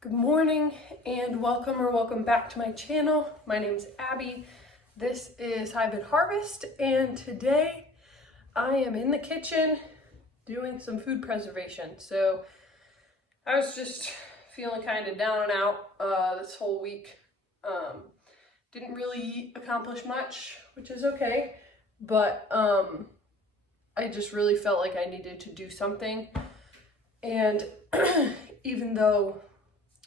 Good morning and welcome back to my channel. My name is Abby. This is Hive and Harvest, and today I am in the kitchen doing some food preservation. So I was just feeling kind of down and out this whole week. Didn't really accomplish much, which is okay, but I just really felt like I needed to do something. And even though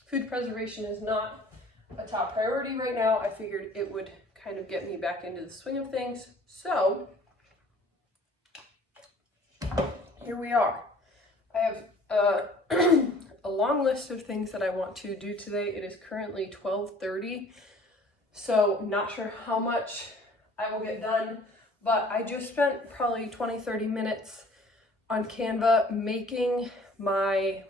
food preservation is not a top priority right now, I figured it would kind of get me back into the swing of things. So here we are. I have a long list of things that I want to do today. It is currently 12:30, so not sure how much I will get done, but I just spent probably 20-30 minutes on Canva making my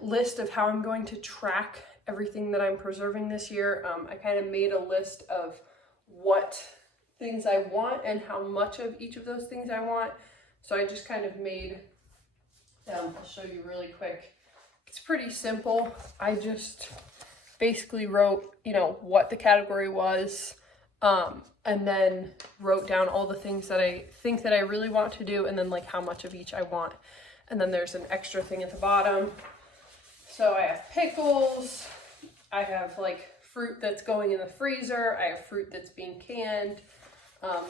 list of how I'm going to track everything that I'm preserving this year. I kind of made a list of what things I want and how much of each of those things I want. So I just kind of made them. I'll show you really quick. It's pretty simple. I just basically wrote, what the category was, and then wrote down all the things that I think that I really want to do, and then like how much of each I want. And then there's an extra thing at the bottom. So I have pickles, I have like fruit that's going in the freezer, I have fruit that's being canned,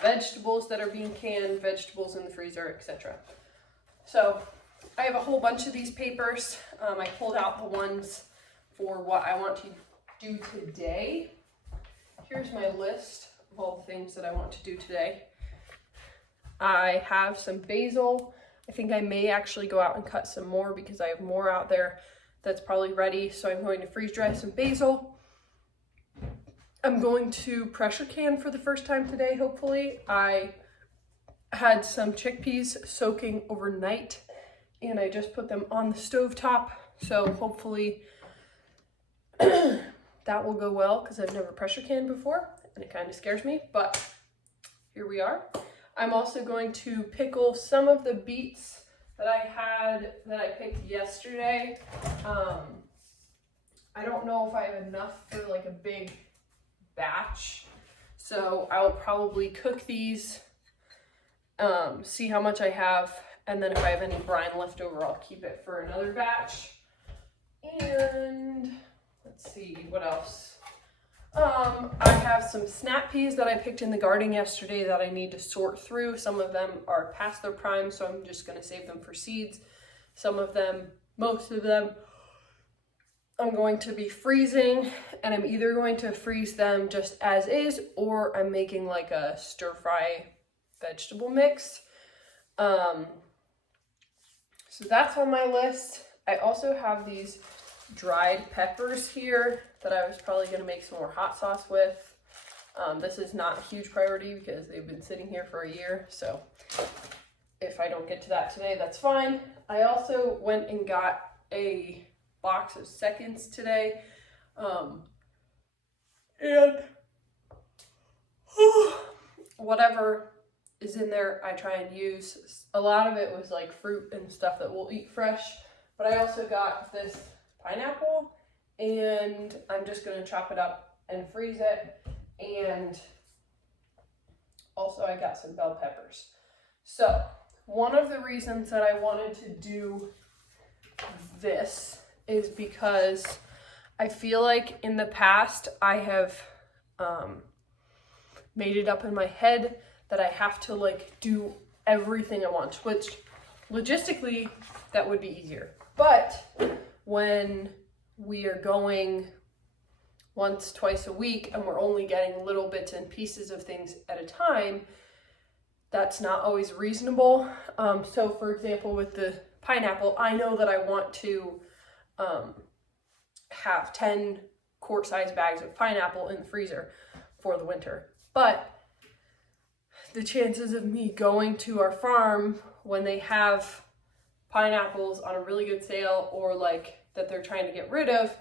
vegetables that are being canned, vegetables in the freezer, etc. So I have a whole bunch of these papers. I pulled out the ones for what I want to do today. Here's my list of all the things that I want to do today. I have some basil. I think I may actually go out and cut some more because I have more out there that's probably ready. So I'm going to freeze dry some basil. I'm going to pressure can for the first time today, hopefully. I had some chickpeas soaking overnight and I just put them on the stovetop. So hopefully that will go well because I've never pressure canned before and it kind of scares me, but here we are. I'm also going to pickle some of the beets that I picked yesterday. I don't know if I have enough for like a big batch, so I'll probably cook these, see how much I have, and then if I have any brine left over, I'll keep it for another batch. And let's see, what else? I have some snap peas that I picked in the garden yesterday that I need to sort through. Some of them are past their prime, so I'm just going to save them for seeds. Some of them, most of them, I'm going to be freezing, and I'm either going to freeze them just as is, or I'm making like a stir-fry vegetable mix. So that's on my list. I also have these dried peppers here that I was probably going to make some more hot sauce with. This is not a huge priority because they've been sitting here for a year, so if I don't get to that today, that's fine. I also went and got a box of seconds today, and whatever is in there I try and use. A lot of it was like fruit and stuff that we'll eat fresh, but I also got this pineapple and I'm just going to chop it up and freeze it, and also I got some bell peppers. So one of the reasons that I wanted to do this is because I feel like in the past I have made it up in my head that I have to like do everything at once, which logistically that would be easier. But when we are going once, twice a week and we're only getting little bits and pieces of things at a time, that's not always reasonable. So for example, with the pineapple, I know that I want to have 10 quart-sized bags of pineapple in the freezer for the winter. But the chances of me going to our farm when they have pineapples on a really good sale or like that they're trying to get rid of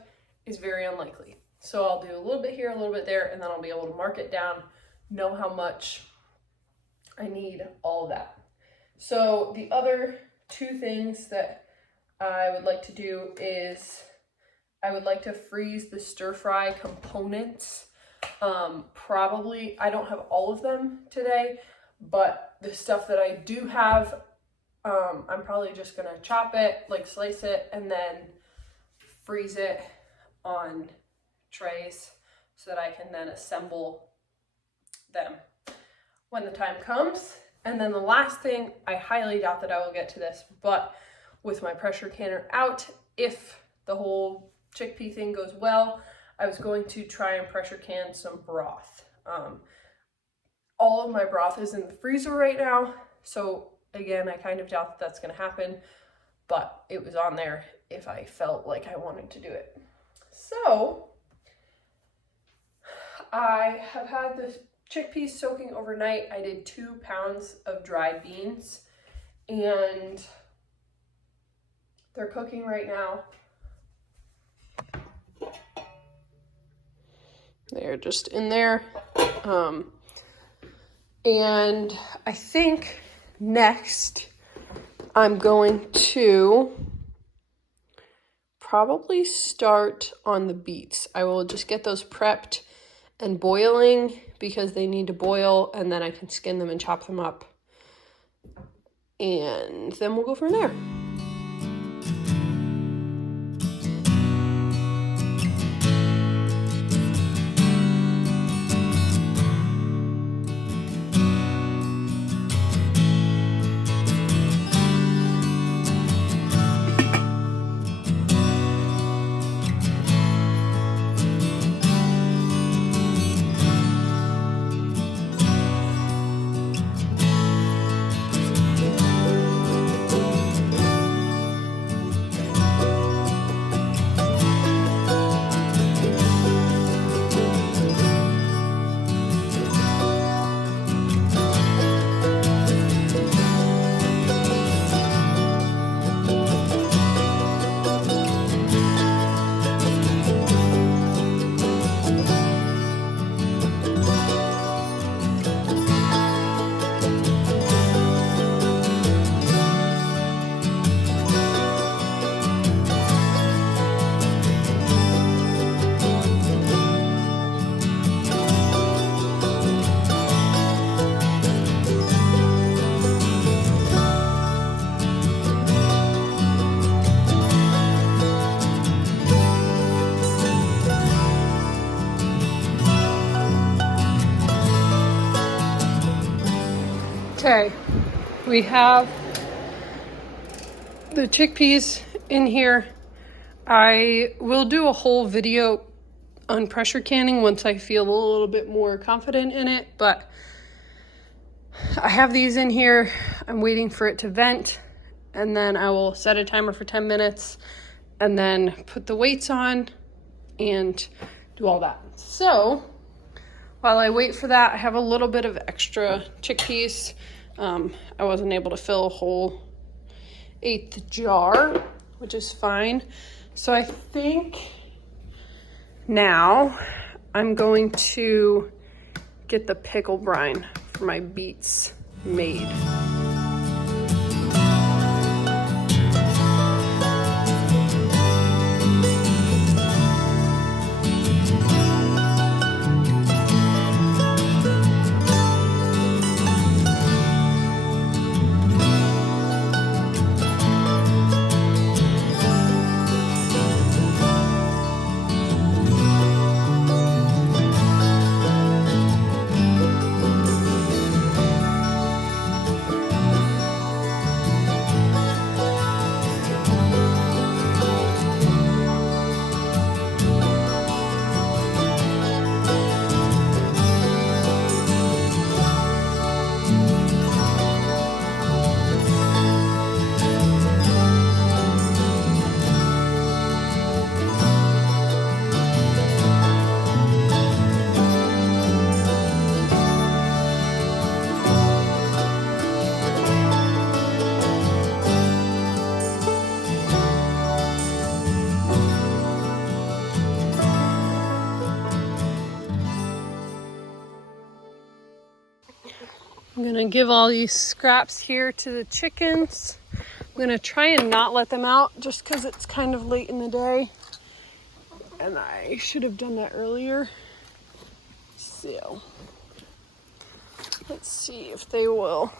is very unlikely. So I'll do a little bit here, a little bit there, and then I'll be able to mark it down, know how much I need, all of that. So the other two things that I would like to do is I would like to freeze the stir fry components. Probably, I don't have all of them today, but the stuff that I do have, I'm probably just gonna chop it, like slice it, and then freeze it on trays so that I can then assemble them when the time comes. And then the last thing, I highly doubt that I will get to this, but with my pressure canner out, if the whole chickpea thing goes well, I was going to try and pressure can some broth. All of my broth is in the freezer right now, so again, I kind of doubt that that's going to happen, but it was on there if I felt like I wanted to do it. So I have had this chickpeas soaking overnight. I did 2 pounds of dried beans, and they're cooking right now. They're just in there. And I think next I'm going to probably start on the beets. I will just get those prepped and boiling because they need to boil, and then I can skin them and chop them up. And then we'll go from there. Okay, we have the chickpeas in here. I will do a whole video on pressure canning once I feel a little bit more confident in it, but I have these in here. I'm waiting for it to vent, and then I will set a timer for 10 minutes and then put the weights on and do all that. So while I wait for that, I have a little bit of extra chickpeas. I wasn't able to fill a whole 1/8 jar, which is fine. So I think now I'm going to get the pickle brine for my beets made. I'm gonna give all these scraps here to the chickens. I'm gonna try and not let them out just because it's kind of late in the day. And I should have done that earlier. So, let's see if they will.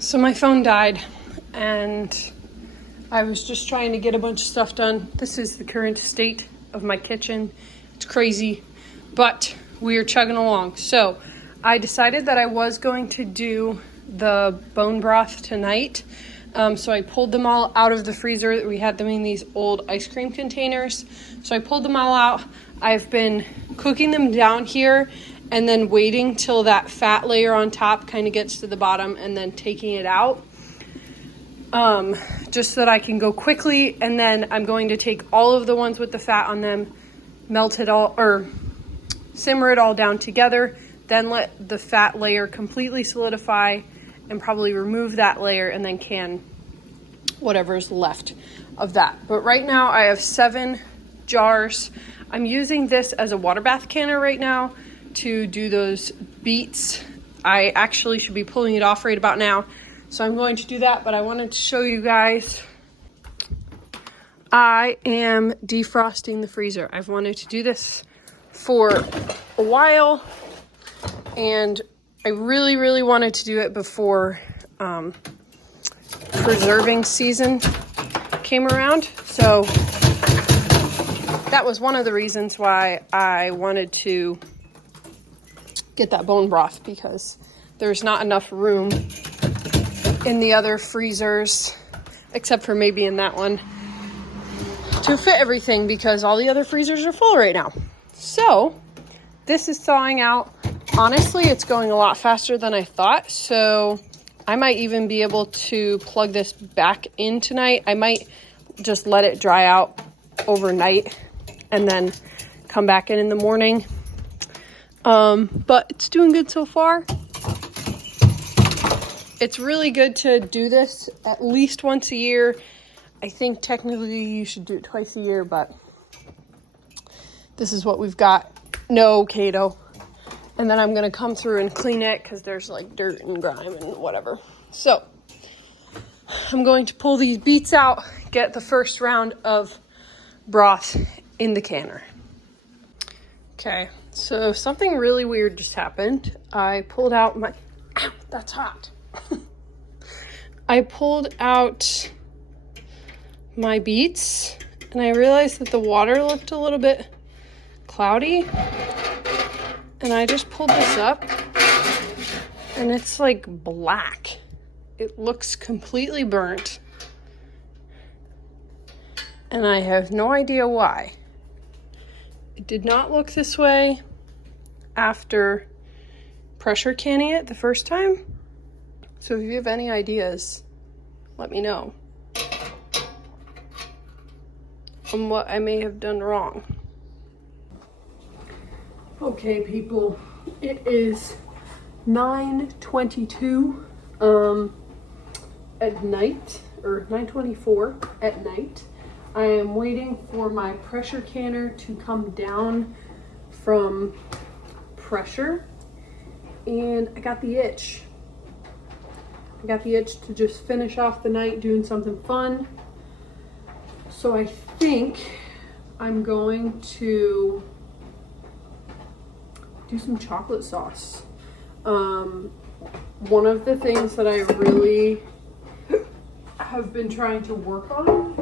So my phone died and I was just trying to get a bunch of stuff done. This is the current state of my kitchen. It's crazy, but we are chugging along. So I decided that I was going to do the bone broth tonight. So I pulled them all out of the freezer. We had them in these old ice cream containers. So I pulled them all out. I've been cooking them down here and then waiting till that fat layer on top kind of gets to the bottom and then taking it out. Just so that I can go quickly. And then I'm going to take all of the ones with the fat on them, melt it all, or simmer it all down together, then let the fat layer completely solidify and probably remove that layer and then can whatever's left of that. But right now I have 7 jars. I'm using this as a water bath canner right now to do those beets. I actually should be pulling it off right about now. So I'm going to do that, but I wanted to show you guys. I am defrosting the freezer. I've wanted to do this for a while and I really, really wanted to do it before preserving season came around. So that was one of the reasons why I wanted to get that bone broth, because there's not enough room in the other freezers, except for maybe in that one, to fit everything because all the other freezers are full right now. So this is thawing out. Honestly, it's going a lot faster than I thought, so I might even be able to plug this back in tonight. I might just let it dry out overnight and then come back in the morning. But it's doing good so far. It's really good to do this at least once a year. I think technically you should do it twice a year, but this is what we've got. No, Kato. And then I'm going to come through and clean it because there's like dirt and grime and whatever. So I'm going to pull these beets out, get the first round of broth in the canner. Okay, so something really weird just happened. I pulled out my, ow, that's hot. I pulled out my beets and I realized that the water looked a little bit cloudy. And I just pulled this up and it's like black. It looks completely burnt. And I have no idea why. It did not look this way after pressure canning it the first time. So if you have any ideas, let me know on what I may have done wrong. Okay, people, it is 9:22 at night, or 9:24 at night. I am waiting for my pressure canner to come down from pressure, and I got the itch. I got the itch to just finish off the night doing something fun. So I think I'm going to do some chocolate sauce. One of the things that I really have been trying to work on,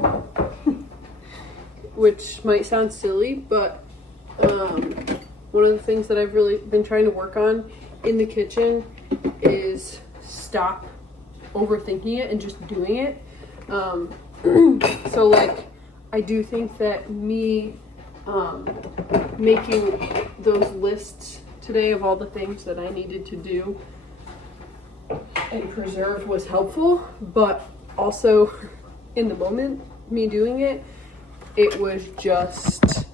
which might sound silly, but one of the things that I've really been trying to work on in the kitchen is stop overthinking it and just doing it. So like, I do think that me making those lists today of all the things that I needed to do and preserve was helpful, but also in the moment, me doing it, it was just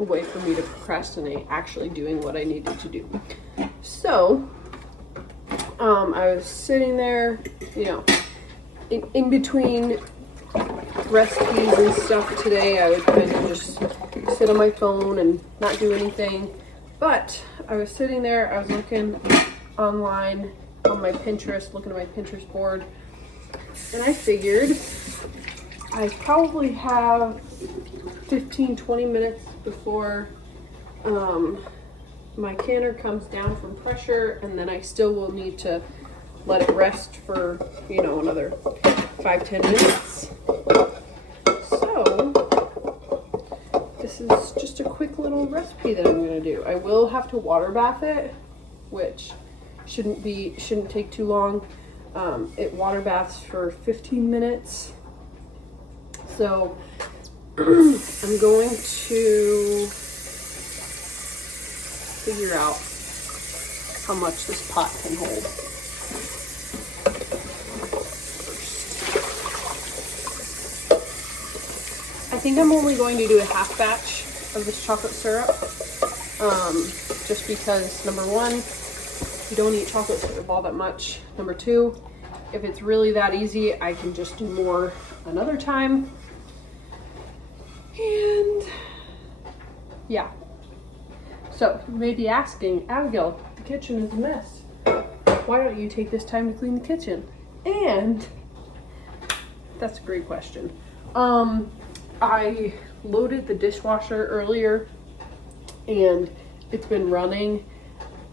a way for me to procrastinate actually doing what I needed to do. So, I was sitting there, you know, in between recipes and stuff today. I would kind of just sit on my phone and not do anything. But I was sitting there, I was looking online on my Pinterest, looking at my Pinterest board, and I figured I probably have 15-20 minutes before my canner comes down from pressure, and then I still will need to let it rest for, you know, another 5-10 minutes. So this is just a quick little recipe that I'm going to do. I will have to water bath it, which shouldn't take too long. It water baths for 15 minutes. So I'm going to figure out how much this pot can hold. I think I'm only going to do a half batch of this chocolate syrup, just because, number one, you don't eat chocolate syrup all that much. Number two, if it's really that easy, I can just do more another time. And yeah. So you may be asking, Abigail, the kitchen is a mess. Why don't you take this time to clean the kitchen? And that's a great question. I loaded the dishwasher earlier and it's been running,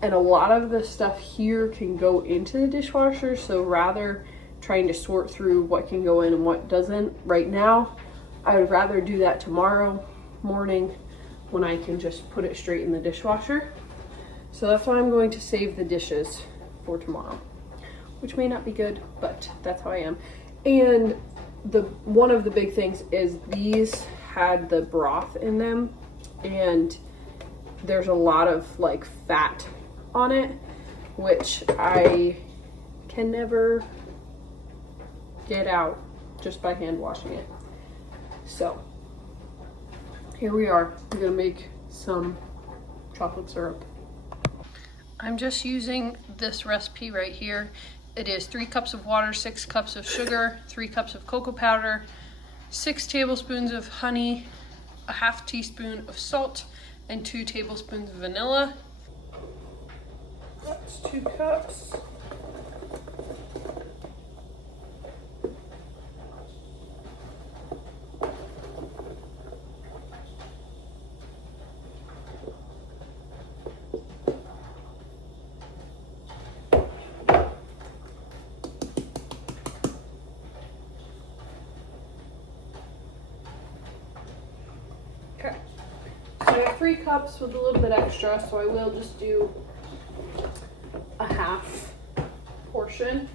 and a lot of the stuff here can go into the dishwasher. So rather trying to sort through what can go in and what doesn't right now, I would rather do that tomorrow morning when I can just put it straight in the dishwasher. So that's why I'm going to save the dishes for tomorrow, which may not be good, but that's how I am. And one of the big things is these had the broth in them, and there's a lot of like fat on it, which I can never get out just by hand washing it. So here we are. We're gonna make some chocolate syrup. I'm just using this recipe right here. It is 3 cups of water, 6 cups of sugar, 3 cups of cocoa powder, 6 tablespoons of honey, a half teaspoon of salt, and 2 tablespoons of vanilla. That's 2 cups. Okay, so I have 3 cups with a little bit extra, so I will just do a half portion,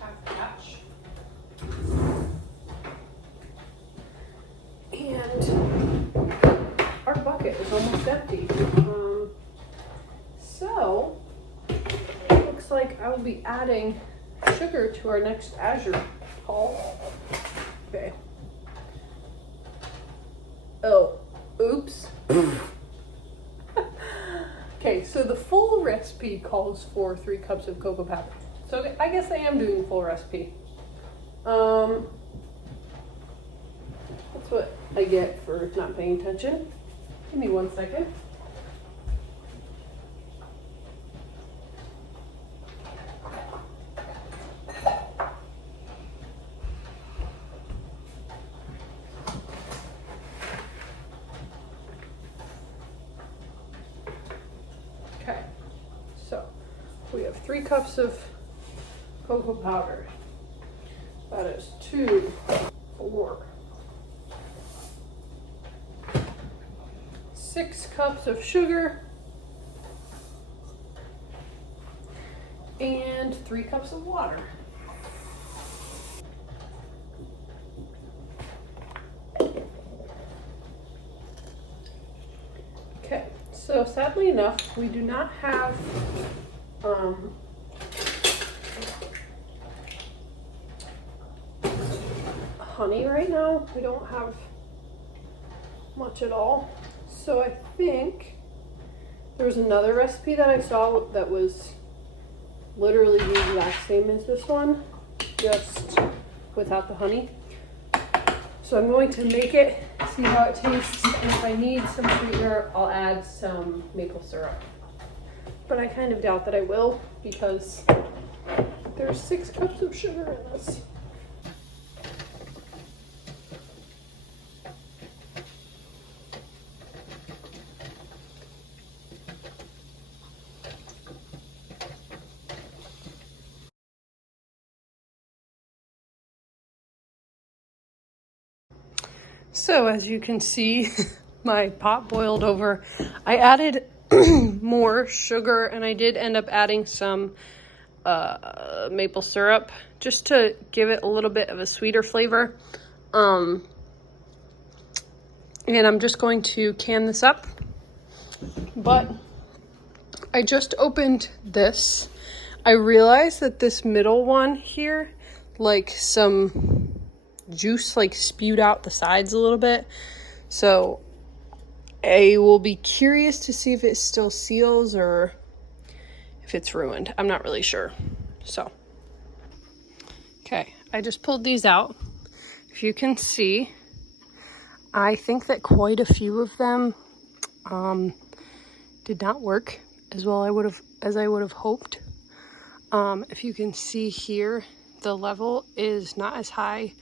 half batch. And our bucket is almost empty. So it looks like I will be adding sugar to our next Azure haul. Okay. Oh, oops. Okay, so the full recipe calls for 3 cups of cocoa powder. So I guess I am doing the full recipe. That's what I get for not paying attention. Give me 1 second. Okay, so we have 3 cups of cocoa powder. That is 2, 4, 6 cups of sugar, and 3 cups of water. Okay, so sadly funny enough, we do not have honey right now. We don't have much at all. So I think there was another recipe that I saw that was literally the exact same as this one, just without the honey. So I'm going to make it, see how it tastes, and if I need some sweetener, I'll add some maple syrup. But I kind of doubt that I will, because there's 6 cups of sugar in this. So as you can see, my pot boiled over. I added more sugar, and I did end up adding some maple syrup just to give it a little bit of a sweeter flavor. And I'm just going to can this up. But I just opened this. I realized that this middle one here, like some juice like spewed out the sides a little bit. So I will be curious to see if it still seals or if it's ruined. I'm not really sure. So, okay, I just pulled these out. If you can see, I think that quite a few of them did not work as well as I would have hoped. If you can see here, the level is not as high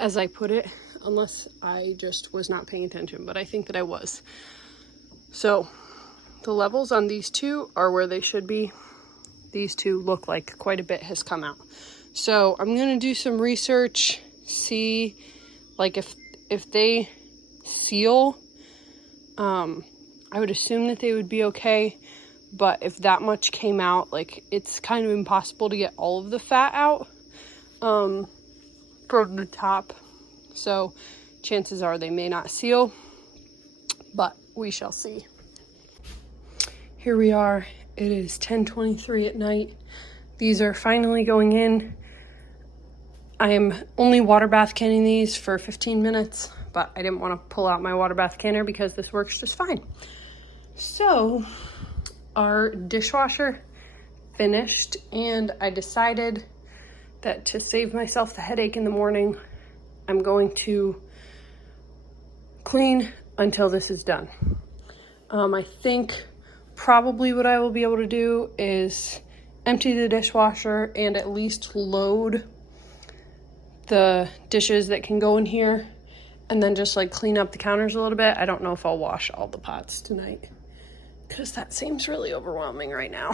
as I put it, unless I just was not paying attention, but I think that I was. So the levels on these two are where they should be. These two look like quite a bit has come out. So I'm gonna do some research, see like if they seal, I would assume that they would be okay. But if that much came out, like it's kind of impossible to get all of the fat out from the top. So chances are they may not seal, but we shall see. Here we are. It is 10:23 at night. These are finally going in. I am only water bath canning these for 15 minutes, but I didn't want to pull out my water bath canner because this works just fine. So our dishwasher finished, and I decided that to save myself the headache in the morning, I'm going to clean until this is done. I think probably what I will be able to do is empty the dishwasher and at least load the dishes that can go in here, and then just like clean up the counters a little bit. I don't know if I'll wash all the pots tonight because that seems really overwhelming right now.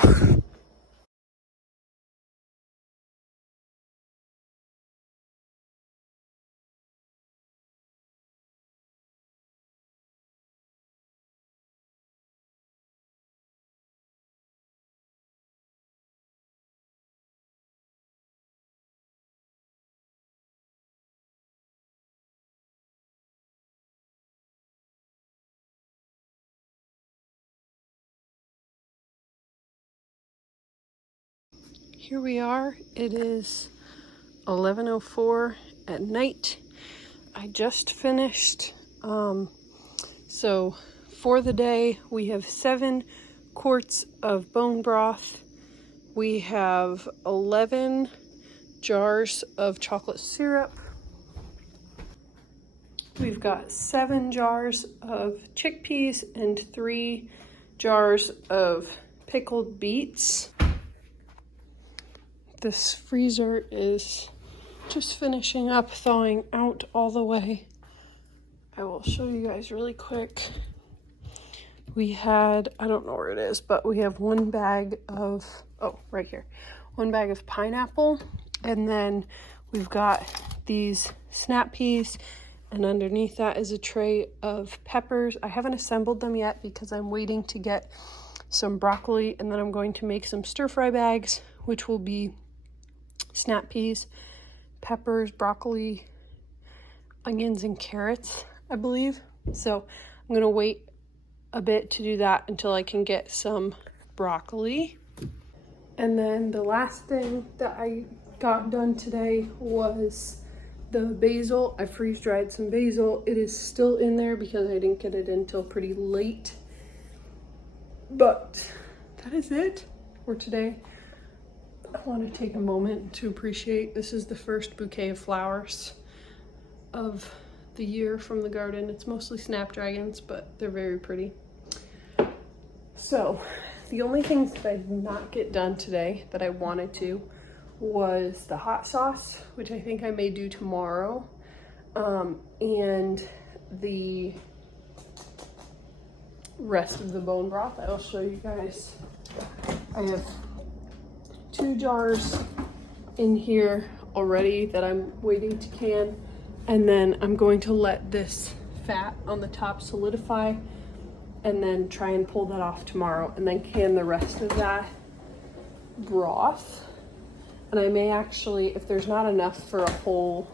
Here we are. It is 11:04 at night. I just finished. So for the day, we have 7 quarts of bone broth. We have 11 jars of chocolate syrup. We've got 7 jars of chickpeas and 3 jars of pickled beets. This freezer is just finishing up thawing out all the way. I will show you guys really quick. We had, I don't know where it is, but we have 1 bag of, oh, right here. 1 bag of pineapple, and then we've got these snap peas, and underneath that is a tray of peppers. I haven't assembled them yet because I'm waiting to get some broccoli, and then I'm going to make some stir-fry bags, which will be snap peas, peppers, broccoli, onions, and carrots, I believe. So I'm gonna wait a bit to do that until I can get some broccoli. And then the last thing that I got done today was the basil. I freeze dried some basil. It is still in there because I didn't get it until pretty late. But that is it for today. I want to take a moment to appreciate, this is the first bouquet of flowers of the year from the garden. It's mostly snapdragons, but they're very pretty. So the only things that I did not get done today that I wanted to was the hot sauce, which I think I may do tomorrow, and the rest of the bone broth. I'll show you guys. I have 2 jars in here already that I'm waiting to can, and then I'm going to let this fat on the top solidify and then try and pull that off tomorrow and then can the rest of that broth. And I may actually, if there's not enough for a whole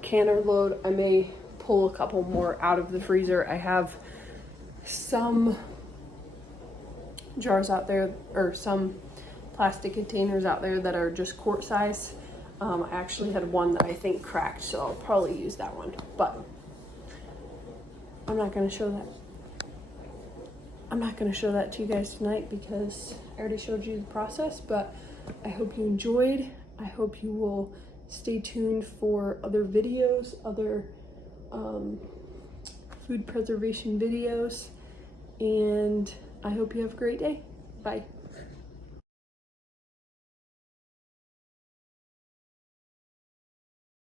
canner load, I may pull a couple more out of the freezer. I have some jars out there, or some plastic containers out there that are just quart size. I actually had one that I think cracked, so I'll probably use that one, but I'm not going to show that. I'm not going to show that to you guys tonight because I already showed you the process, but I hope you enjoyed. I hope you will stay tuned for other videos, other food preservation videos, and I hope you have a great day. Bye.